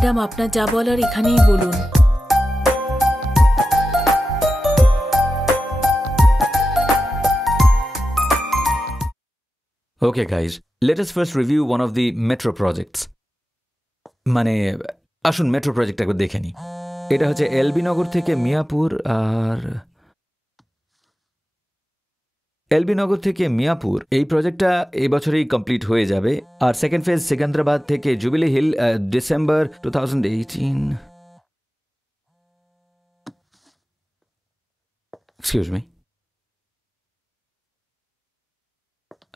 Madam আপনার যা বলার এখানেই বলুন। Okay guys, let us first review one of the metro projects. মানে আসুন মেট্রো প্রজেক্ট একবার দেখে নিই। এটা হচ্ছে এলবি নগর থেকে মিয়াপুর, আর এলবি নগর থেকে মিয়াপুর এই প্রজেক্টটা এই বছরেই কমপ্লিট হয়ে যাবে। আর সেকেন্ড ফেজ সেকেন্দ্রাবাদ থেকে Jubilee Hill December 2018। Excuse me.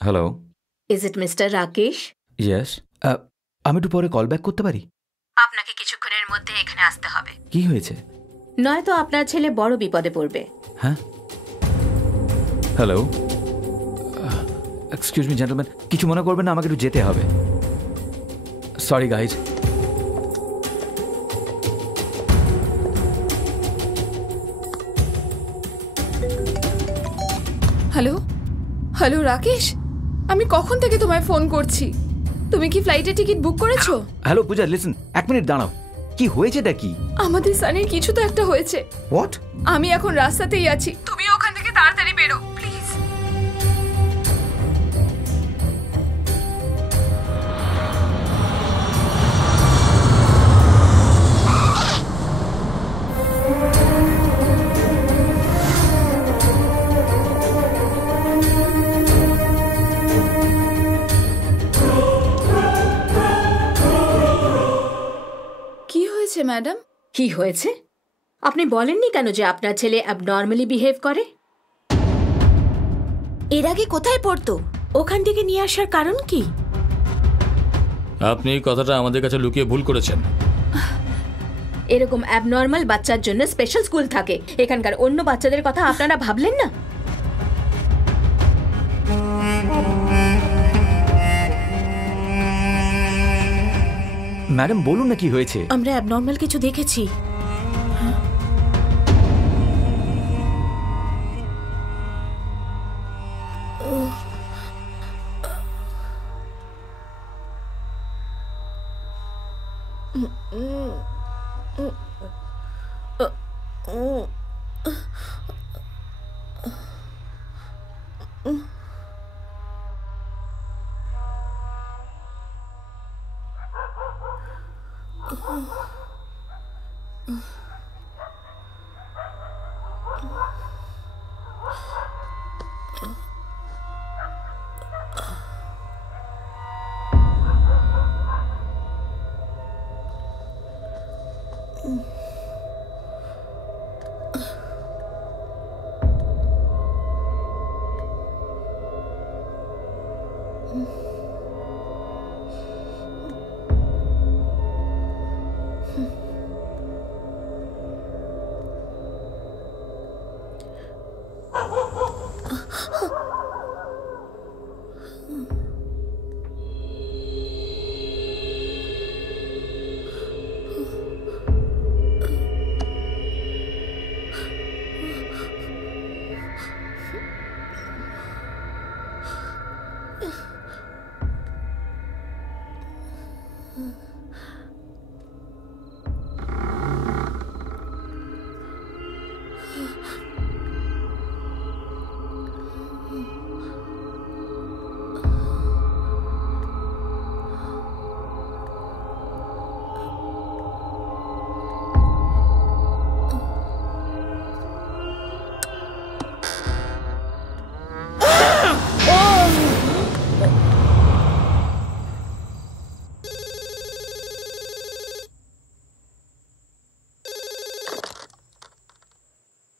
Hello, Is it Mr. Rakesh? Yes. আমি একটু পরে কল ব্যাক করতে পারি? আপনাকে কিছুক্ষণের মধ্যে এখানে আসতে হবে। কি হয়েছে? নয়তো আপনার ছেলে বড় বিপদে পড়বে। হ্যাঁ, হ্যালো, এক্সকিউজ মি জেন্টলম্যান, কিছু মনে করবেন না, আমাকে একটু যেতে হবে। Sorry guys. Hello hello Rakesh, আমি কখন থেকে তোমায় ফোন করছি। তুমি কি ফ্লাইটের টিকিট বুক করেছো? হ্যালো পূজা, লিসেন, এক মিনিট দাঁড়াও। কি হয়েছেটা কি? আমাদের সানির কিছু তো একটা হয়েছে। হোয়াট? আমি এখন রাস্তাতেই আছি, তুমি ওখান থেকে তাড়াতাড়ি বেরো প্লিজ। ম্যাডাম কি হয়েছে? আপনি বলেননি কেন যে আপনার ছেলে অ্যাবনর্মালি বিহেভ করে? এর আগে কোথায় পড়তো? ওখান থেকে নিয়ে আসার কারণ কি? আপনি এই কথাটা আমাদের কাছে লুকিয়ে ভুল করেছেন। এরকম অ্যাবনর্মাল বাচ্চার জন্য স্পেশাল স্কুল থাকে। এখানকার অন্য বাচ্চাদের কথা আপনারা ভাবলেন না? ম্যাডাম বলুন না কি হয়েছে। আমরা অ্যাবনর্মাল কিছু দেখেছি।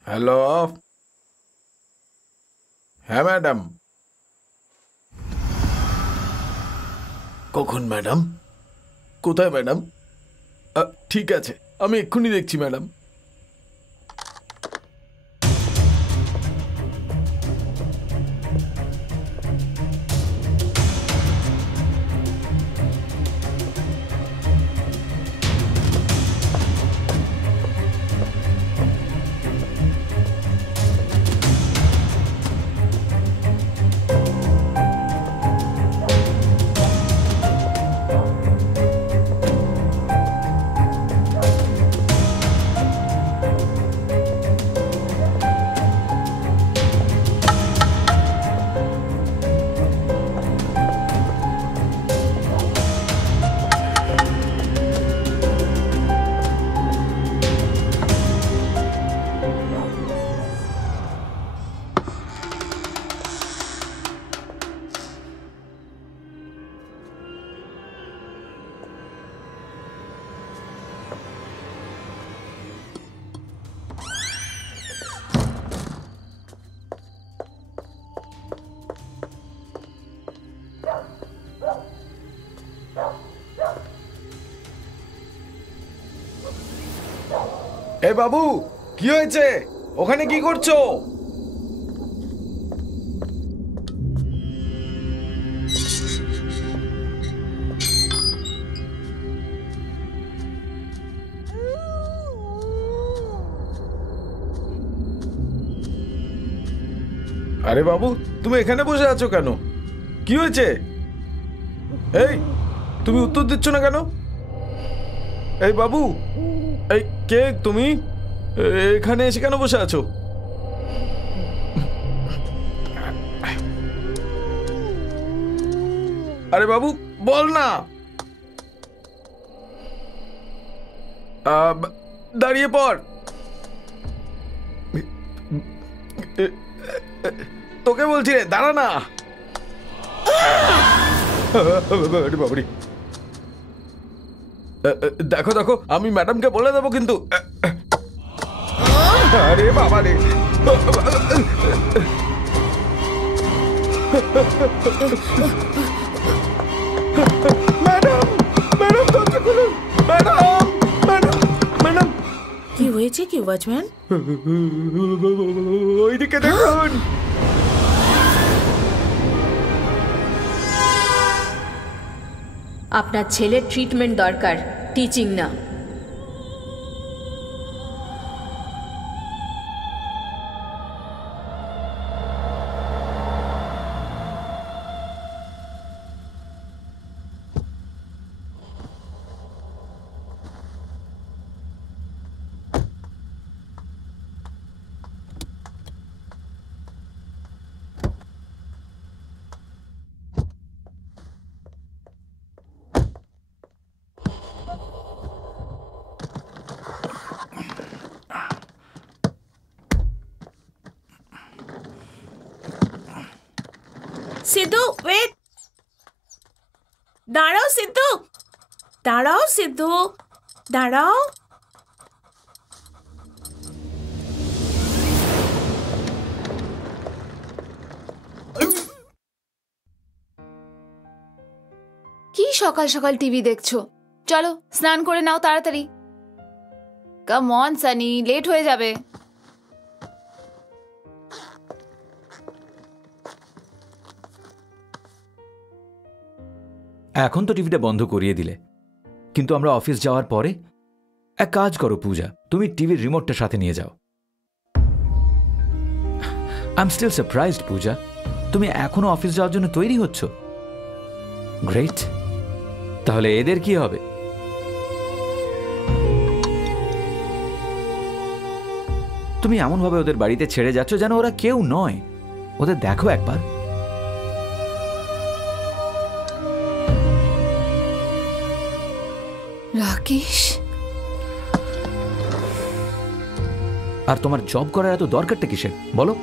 হ্যালো, হ্যাঁ ম্যাডাম। কখন ম্যাডাম? কোথায় ম্যাডাম? ঠিক আছে, আমি এক্ষুনি দেখছি ম্যাডাম। এ বাবু, কি হয়েছে? ওখানে কি করছো? আরে বাবু, তুমি এখানে বসে আছো কেন? কি হয়েছে? এই, তুমি উত্তর দিচ্ছ না কেন? এই বাবু, এই কে তুমি? এখানে এসে কেন বসে আছো? আরে বাবু, বল না। দাঁড়িয়ে পড়। তোকে বলছি রে, দাঁড়া না। বাবরি, দেখো দেখো, আমি ম্যাডামকে বলে দেবো কিন্তু। আরে বাবা রে, ম্যাডাম, ম্যাডাম দরজা খুলুন, ম্যাডাম, ম্যাডাম, ম্যাডাম। কি হয়েছে কি ওয়াচম্যান? ওইদিকে দেখুন। আপনার ছেলের ট্রিটমেন্ট দরকার, টিচিং না। সিদ্ধু, ওয়েট। দাঁড়াও সিদ্ধু, দাঁড়াও সিদ্ধু, দাঁড়াও। কি সকাল সকাল টিভি দেখছো? চলো স্নান করে নাও তাড়াতাড়ি। কাম অন সানি, লেট হয়ে যাবে। এখন তো টিভিটা বন্ধ করিয়ে দিলে, কিন্তু আমরা অফিস যাওয়ার পরে এক কাজ করো পূজা, তুমি টিভির রিমোটটা সাথে নিয়ে যাও। আই এম স্টিল সারপ্রাইজড পূজা, তুমি এখনো অফিস যাওয়ার জন্য তৈরি হচ্ছ। গ্রেট, তাহলে এদের কি হবে? তুমি এমনভাবে ওদের বাড়িতে ছেড়ে যাচ্ছ যেন ওরা কেউ নয়। ওদের দেখো একবার। রাকেশ, আর তোমার জব করার এত দরকারটা কিসের বলো?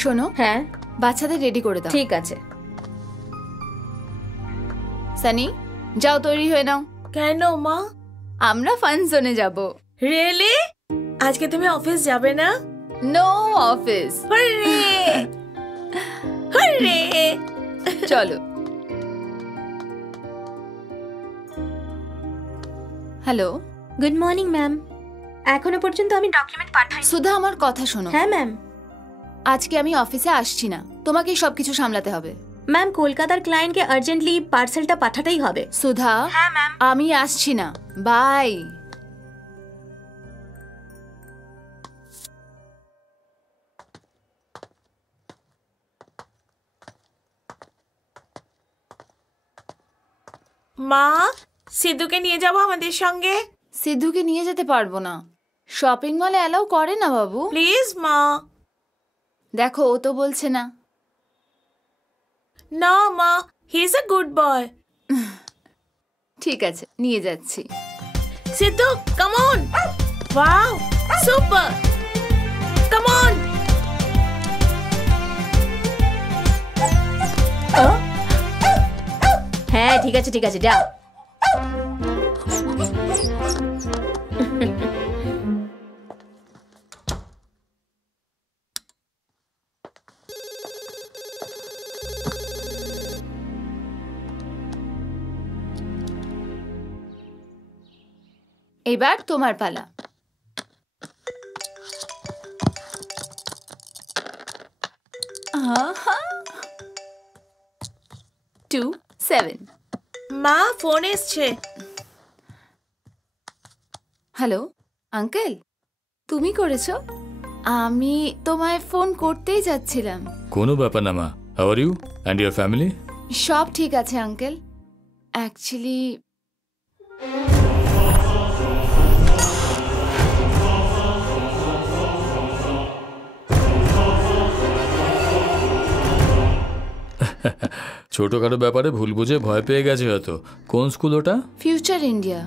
শোনো, হ্যাঁ, বাচ্চাদের রেডি করে দাও। ঠিক আছে। সানি, যাও তৈরি হয়ে নাও। কেন মা? আমরা ফান জোনে যাব। রিয়েলি? আজকে তুমি অফিস যাবে না? No office. হরে হরে। চলো। Hello, good morning ma'am. এখনো পর্যন্ত আমি ডকুমেন্ট পাঠাইনি। সুধা, আমার কথা শোনো। হ্যাঁ ম্যাম। আজকে আমি অফিসে আসছি না, তোমাকেই সবকিছু সামলাতে হবে। ম্যাম, কলকাতার ক্লায়েন্টকে আর্জেন্টলি পার্সেলটা পাঠাতেই হবে। সুধা, হ্যাঁ ম্যাম। আমি আসছি না, বাই। মা, সিদ্ধুকে নিয়ে যাবো আমাদের সঙ্গে। সিদ্ধুকে নিয়ে যেতে পারবো না, শপিং মলে অ্যালাউ করে না বাবু। প্লিজ মা। দেখো ও তো বলছে না। না মা, he is a good boy. ঠিক আছে, নিয়ে যাচ্ছি। Siddhu, come on. Wow, super, come on. হ্যাঁ ঠিক আছে ঠিক আছে, যাও। এবার তোমার পালা। আহা, 2 7। মা, ফোন এসছে। হ্যালো আঙ্কেল, তুমি করেছো? আমি তোমায় ফোন করতেই যাচ্ছিলাম। কোনো ব্যাপার না মা। How are you and your family? সব ঠিক আছে আঙ্কেল। অ্যাকচুয়ালি ছোটখাটো ব্যাপারে ভুল বুঝে ভয় পেয়ে গেছে হয়তো। কোন স্কুল ওটা? Future India.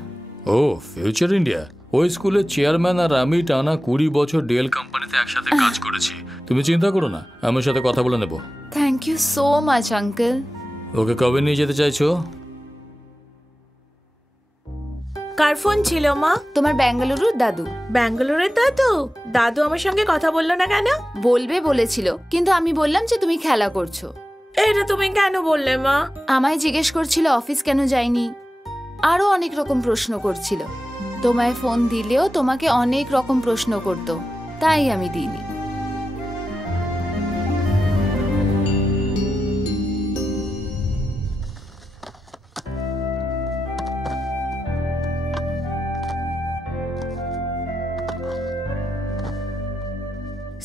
ও, ফিউচার ইন্ডিয়া। ওই স্কুলের চেয়ারম্যান আর আমি টানা 20 বছর ডেল কোম্পানিতে একসাথে কাজ করেছি। তুমি চিন্তা করো না, আমার সাথে কথা বলে নেব। Thank you so much uncle. Okay কবে নিয়ে যেতে চাইছো? কার ফোন ছিল মা? তোমার বেঙ্গালুরুর দাদু। ব্যাঙ্গালোরের দাদু? দাদু আমার সঙ্গে কথা বললো না কেন? বলবে বলেছিল, কিন্তু আমি বললাম যে তুমি খেলা করছো। এটা তুমি কেন বললে মা? আমায় জিজ্ঞেস করছিল অফিস কেন যায়নি, আরো অনেক রকম প্রশ্ন করছিল। তোমায় ফোন দিলেও তোমাকে অনেক রকম প্রশ্ন করতো, তাই আমি দিইনি।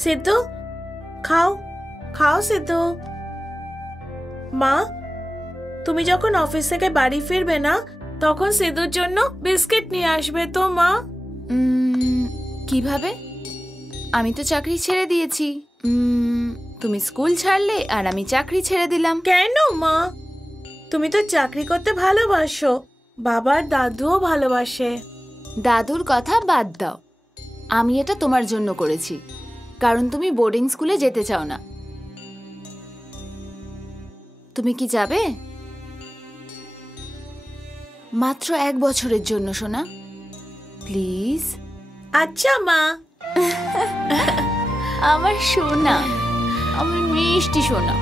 সিদ্ধু, খাও খাও সিদ্ধু। মা, তুমি যখন অফিস থেকে বাড়ি ফিরবে না, তখন সিদ্ধুর জন্য বিস্কিট নিয়ে আসবে তো মা? কিভাবে? আমি তো চাকরি ছেড়ে দিয়েছি। তুমি স্কুল ছাড়লে আর আমি চাকরি ছেড়ে দিলাম। কেন মা? তুমি তো চাকরি করতে ভালোবাসো, বাবার দাদুও ভালোবাসে। দাদুর কথা বাদ দাও, আমি এটা তোমার জন্য করেছি, কারণ তুমি বোর্ডিং স্কুলে যেতে চাও না। তুমি কি যাবে? মাত্র 1 বছরের জন্য সোনা, প্লিজ। আচ্ছা মা। আমার সোনা, আমার মিষ্টি সোনা।